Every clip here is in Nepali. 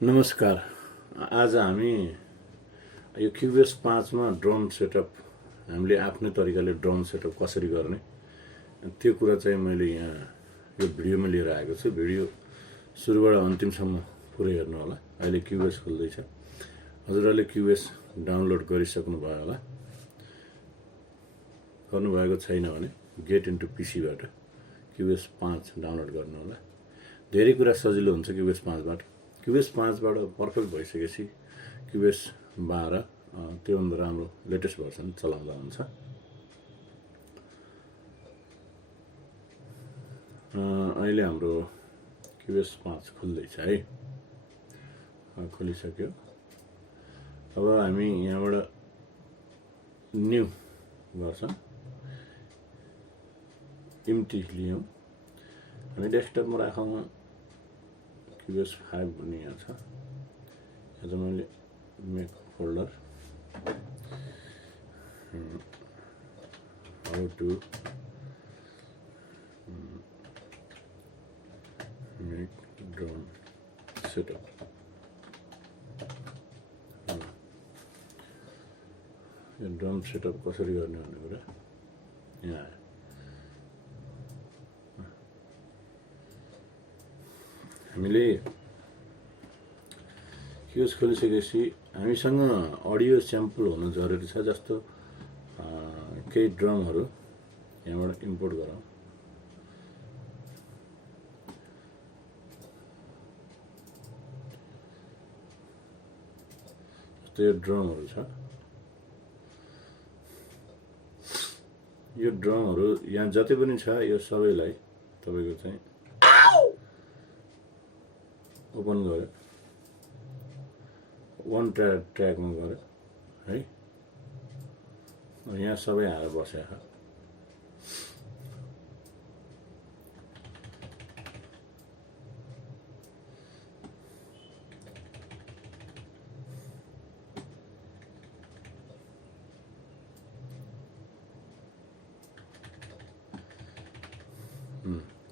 नमस्कार। आज हामी यो क्युबेस 5 मा ड्रम सेटअप हामीले आफ्नै तरिकाले ड्रम सेटअप कसरी गर्ने त्यो कुरा चाहिँ मैले यहाँ यो भिडियोमा लिएर आएको छु। भिडियो सुरुबाट अन्तिमसम्म पुरै हेर्नु होला। अहिले क्युबेस खोल्दैछ। हजुरहरूले क्युबेस डाउनलोड गरिसक्नु भयो होला। गर्नुभएको छैन भने गेट इन्टु पीसीबाट क्युबेस 5 डाउनलोड गर्नु होला। धेरै कुरा सजिलो हुन्छ क्युबेस 5 बाट। क्युबेस 5 बाट पर्फेक्ट भइसकेपछि क्युबेस 12 त्योभन्दा राम्रो लेटेस्ट भर्सन चलाउँदा हुन्छ। अहिले हाम्रो क्युबेस 5 खुल्दैछ है। खोलिसक्यो। अब हामी यहाँबाट न्यू भर्सन इम्टी लियौँ। हामी डेस्कटपमा राखौँ। क्युबेस 5 भन्ने यहाँ छ। यहाँ चाहिँ मैले make folder how to make drum setup यो ड्रम सेटअप कसरी गर्ने भन्ने कुरा यहाँ आयो। हामीले क्युबेस खोलिसकेपछि हामीसँग अडियो स्याम्पल हुनु जरुरी छ। जस्तो केही ड्रमहरू यहाँबाट इम्पोर्ट गरौँ। जस्तो यो ड्रमहरू छ। यो ड्रमहरू यहाँ जति पनि छ यो सबैलाई तपाईको चाहिँ ओपन गर्यो। वन ट्र्याकमा गऱ्यो है। यहाँ सबै आएर बसेको छ।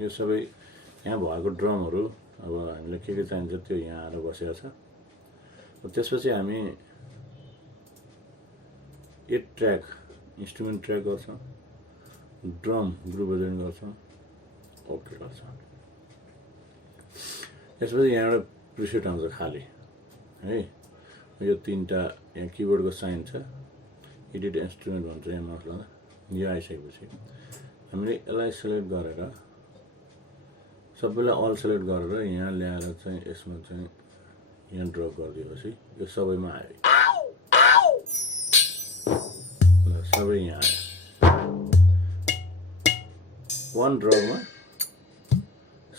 यो सबै यहाँ भएको ड्रमहरू अब हामीलाई के चाहिन्छ त्यो यहाँ आएर बसेको छ। त्यसपछि हामी 8 ट्र्याक इन्स्ट्रुमेन्ट ट्र्याक गर्छौँ। ड्रम ग्रुप एजेन्ट गर्छौँ। ओके गर्छौँ। त्यसपछि यहाँबाट प्रिसेट आउँछ खाली है। यो तीनटा यहाँ किबोर्डको साइन छ। एडिट इन्स्ट्रुमेन्ट भन्छ यहाँ मसला। यो आइसकेपछि हामीले यसलाई सेलेक्ट गरेर सबैलाई अल सेलेक्ट गरेर यहाँ ल्याएर चाहिँ यसमा चाहिँ यहाँ ड्रप गरिदिएपछि यो सबैमा आयो। ल सबै यहाँ आयो। वन ड्रपमा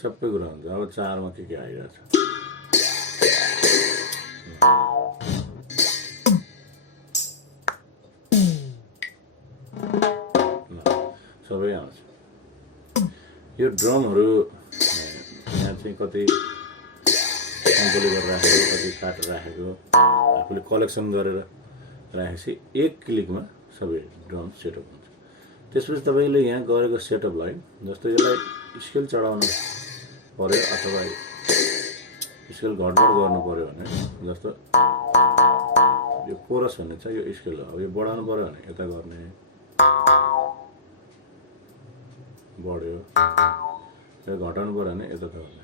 सबै कुरा हुन्छ। अब 4 मा के आइरहेछ। सबै आउँछ। यो ड्रमहरू यहाँ चाहिँ कति सङ्कली गरेर राखेको, कति काटेर राखेको, आफूले कलेक्सन गरेर राखेपछि एक क्लिकमा सबै ड्रम सेटअप हुन्छ। त्यसपछि तपाईँले यहाँ गरेको सेटअपलाई जस्तो यसलाई स्केल चढाउन पर्यो अथवा स्केल घटबड गर्नु पर्यो भने जस्तो यो कोरस भन्ने छ। यो स्केल हो। अब यो बढाउनु पर्यो भने यता गर्ने बढ्यो। यो घटाउनु पर्यो भने यता गर्ने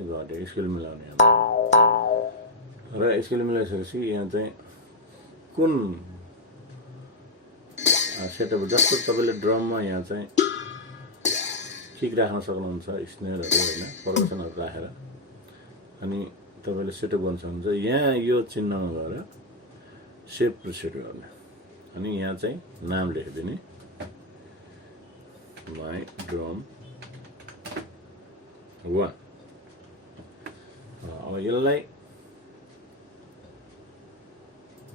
घट्यो। स्केल मिलाउने र स्केल मिलाइसकेपछि यहाँ चाहिँ कुन सेटअप जस्तो तपाईँले ड्रममा यहाँ चाहिँ किक राख्न सक्नुहुन्छ, स्नेयरहरू होइन, पर्कसनहरू राखेर अनि तपाईँले सेटअप गर्न सक्नुहुन्छ। यहाँ यो चिन्हमा गएर सेभ प्रिसेट गर्ने अनि यहाँ चाहिँ नाम लेखिदिने माई ड्रम 1। अब यसलाई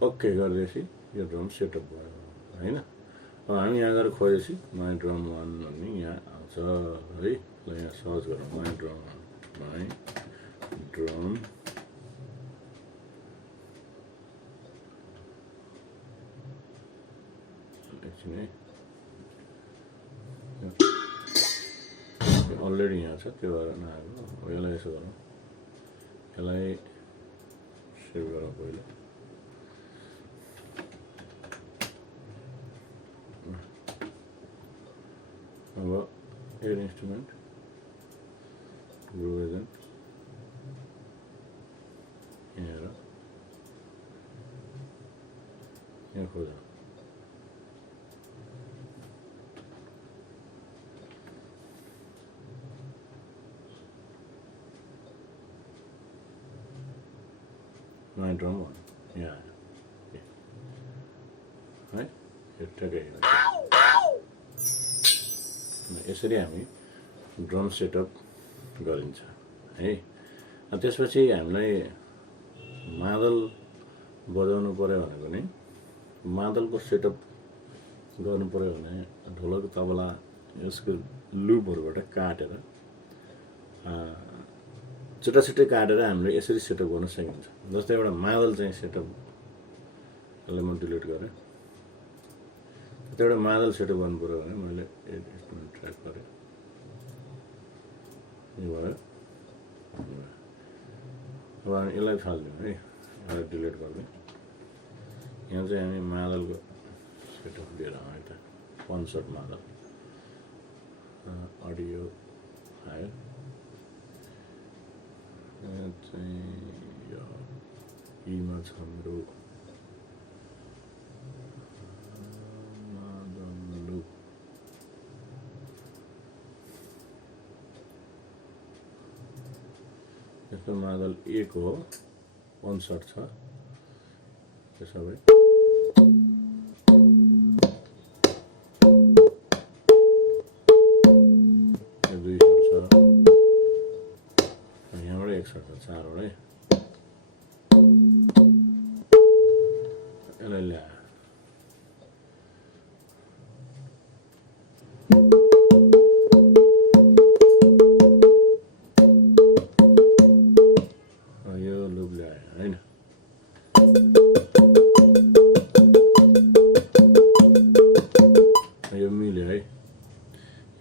ओके गरिदिएपछि यो ड्रम सेटअप भयो होइन। अब हामी यहाँ गएर खोजेपछि माई ड्रम 1 भन्ने यहाँ आउँछ है। ल यहाँ सर्च गरौँ माई ड्रम 1 माई ड्रम एकछिन है। अलरेडी यहाँ छ त्यो भएर नआएको। यसलाई यसो गरौँ यसलाई सेभ गरौँ पहिला अब एड इन्स्ट्रुमेन्ट ग्रुभ एजेन्ट यहाँ खोजौँ नयाँ ड्रम यहाँ है यो ठ्याक्कै यसरी हामी ड्रम सेटअप गरिन्छ है त्यसपछि हामीलाई मादल बजाउनु पर्यो भनेको नि मादलको सेटअप गर्नु पर्यो भने ढोलक तबला यसको लुपहरूबाट काटेर छुट्टा काटेर हामीले यसरी सेटअप गर्न सकिन्छ जस्तै एउटा मादल चाहिँ सेटअप यसलाई म डिलिट गरेँ एउटा मादल सेटअप गर्नु पर्यो भने मैले इन्स्ट्रुमेन्ट ट्र्याक गरेँ यो भयो अब हामी यसलाई फाल्दिउँ है यसलाई डिलिट गरिदिउँ यहाँ चाहिँ हामी मादलको सेटअप दिएर है त कन्सर्ट मादल अडियो आयो चाहिँ यो यीमा छ मेरो यसको मादल एक हो 59 छ यो सबै यो 200 छ यहाँबाट 61 छ चारवटा यसलाई ल्यायो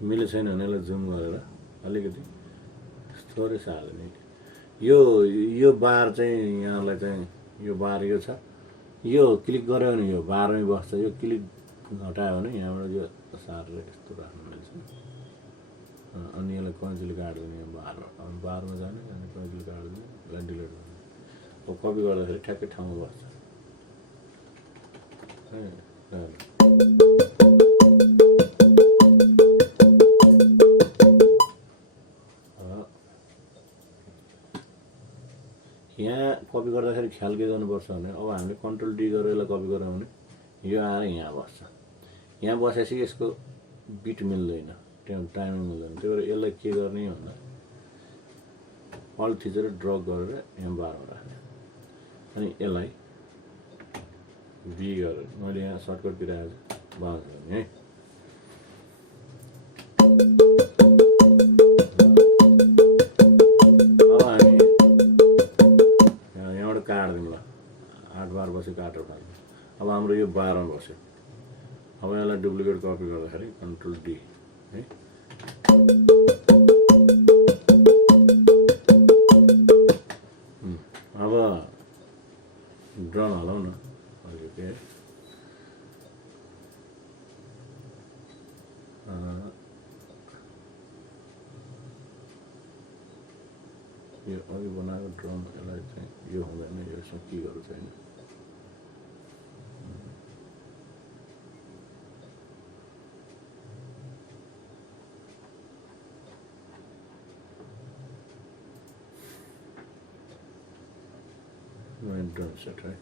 मिले छैन भने यसलाई जुम गरेर अलिकति थोरै सार्ने यो बार चाहिँ यहाँलाई चाहिँ यो बार यो छ यो क्लिक गऱ्यो भने यो बारमै बस्छ यो क्लिक हटायो भने यहाँबाट यो सारेर यस्तो राख्न मिल्छ अनि यसलाई कैँचीले काट्दिने यो बारमा जाने अनि कैँचीले काट्दिने यसलाई डिलिट गर्ने अब कपी गर्दाखेरि ठ्याक्कै ठाउँमा बस्छ यहाँ कपी गर्दाखेरि ख्याल के गर्नुपर्छ भने अब हामीले कन्ट्रोल डी गरेर यसलाई कपी गऱ्यौँ भने यो आएर यहाँ बस्छ यहाँ बसेपछि यसको बिट मिल्दैन टाइमिङ मिल्दैन त्यही भएर यसलाई के गर्ने भन्दा अल्ट थिचेर ड्रग गरेर यहाँ बारमा राख्ने अनि यसलाई बी गरेर मैले यहाँ सर्टकट दिइरहेको छु बाज गर्ने है काट्दिउँ ल 8 बार बस्यो काटेर फाल्नु अब हाम्रो यो 12 मा बस्यो अब यसलाई डुप्लिकेट कपी गर्दाखेरि कन्ट्रोल डी है अब ड्रम हालौँ न अलिकति यो अघि बनाएको ड्रम यसलाई चाहिँ यो हुँदैन यसमा के गर्नु छैन ड्रम सेट है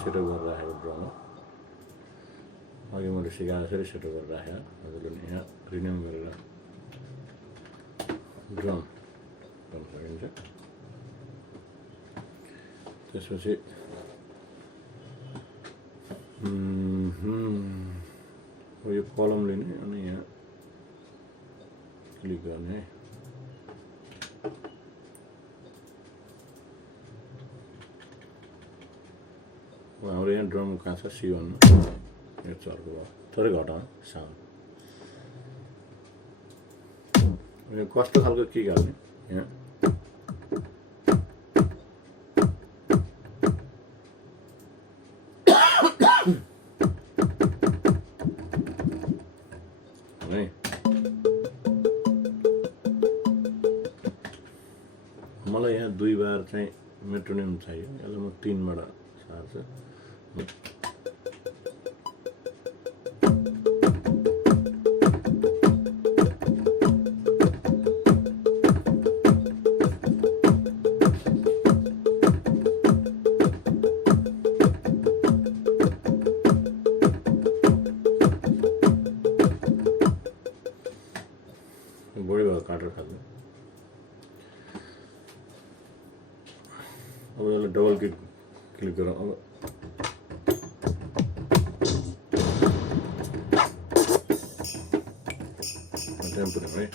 सेटअप गरेर राखेको ड्रम हो अघि मैले सिकाएको फेरि सेटअप गरेर राखेँ हजुरले यहाँ रिनेम गरेर ड्रम गर्न सकिन्छ त्यसपछि यो कलम लिने अनि यहाँ क्लिक गर्ने है हाम्रो यहाँ ड्रम कहाँ छ C1 मा यो चर्को भयो थोरै घटाउँ साउन्ड यो कस्तो खालको किक हाल्ने यहाँ है मलाई यहाँ 2 बार चाहिँ मेट्रोनिम चाहियो यसलाई म 3 बाट सार्छु बढी भयो काटेर खाल्नु अब यसलाई डबल क्लिक गरौँ अब टेम्पोरिङ है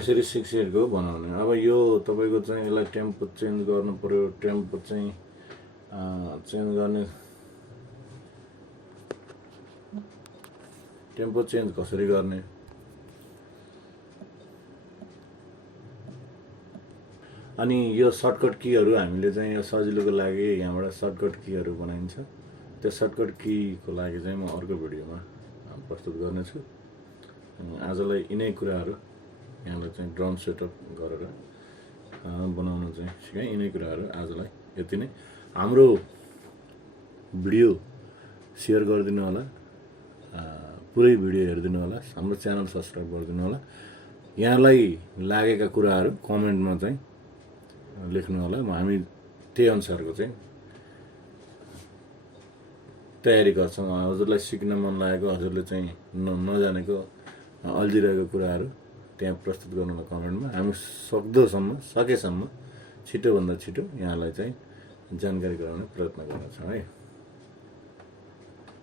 यसरी 6/8 को बनाउने अब यो तपाईको चाहिँ यसलाई टेम्पो चेन्ज गर्नु पर्यो टेम्पो चाहिँ चेन्ज गर्ने टेम्पो चेन्ज कसरी गर्ने अनि यो सर्टकट कीहरु हामीले चाहिँ यो सजिलोको लागि यहाँबाट सर्टकट कीहरु बनाइन्छ त्यो सर्टकट कीको लागि चाहिँ म अर्को भिडियोमा प्रस्तुत गर्ने छु आजलाई यिनै कुराहरु यहाँलाई चाहिँ ड्रम सेटअप गरेर बनाउन चाहिँ सिकाएँ यिनै कुराहरु आजलाई यति नै हाम्रो भिडियो शेयर गरिदिनु होला पुरै भिडियो हेर्दिनु होला हाम्रो च्यानल सब्स्क्राइब गरिदिनु होला यहाँलाई लागेका कुराहरु कमेन्टमा चाहिँ लेख्नु होला हामी त्यही अनुसारको चाहिँ तयारी गर्छौं हजुरलाई सिक्न मन लागेको हजुरले चाहिँ नजानेको अल्झिरहेको कुराहरु त्यहाँ प्रस्तुत गर्नु होला कमेन्टमा हामी सकेसम्म छिटो भन्दा छिटो यहाँलाई चाहिँ जानकारी गराउने प्रयत्न गर्नेछौं है।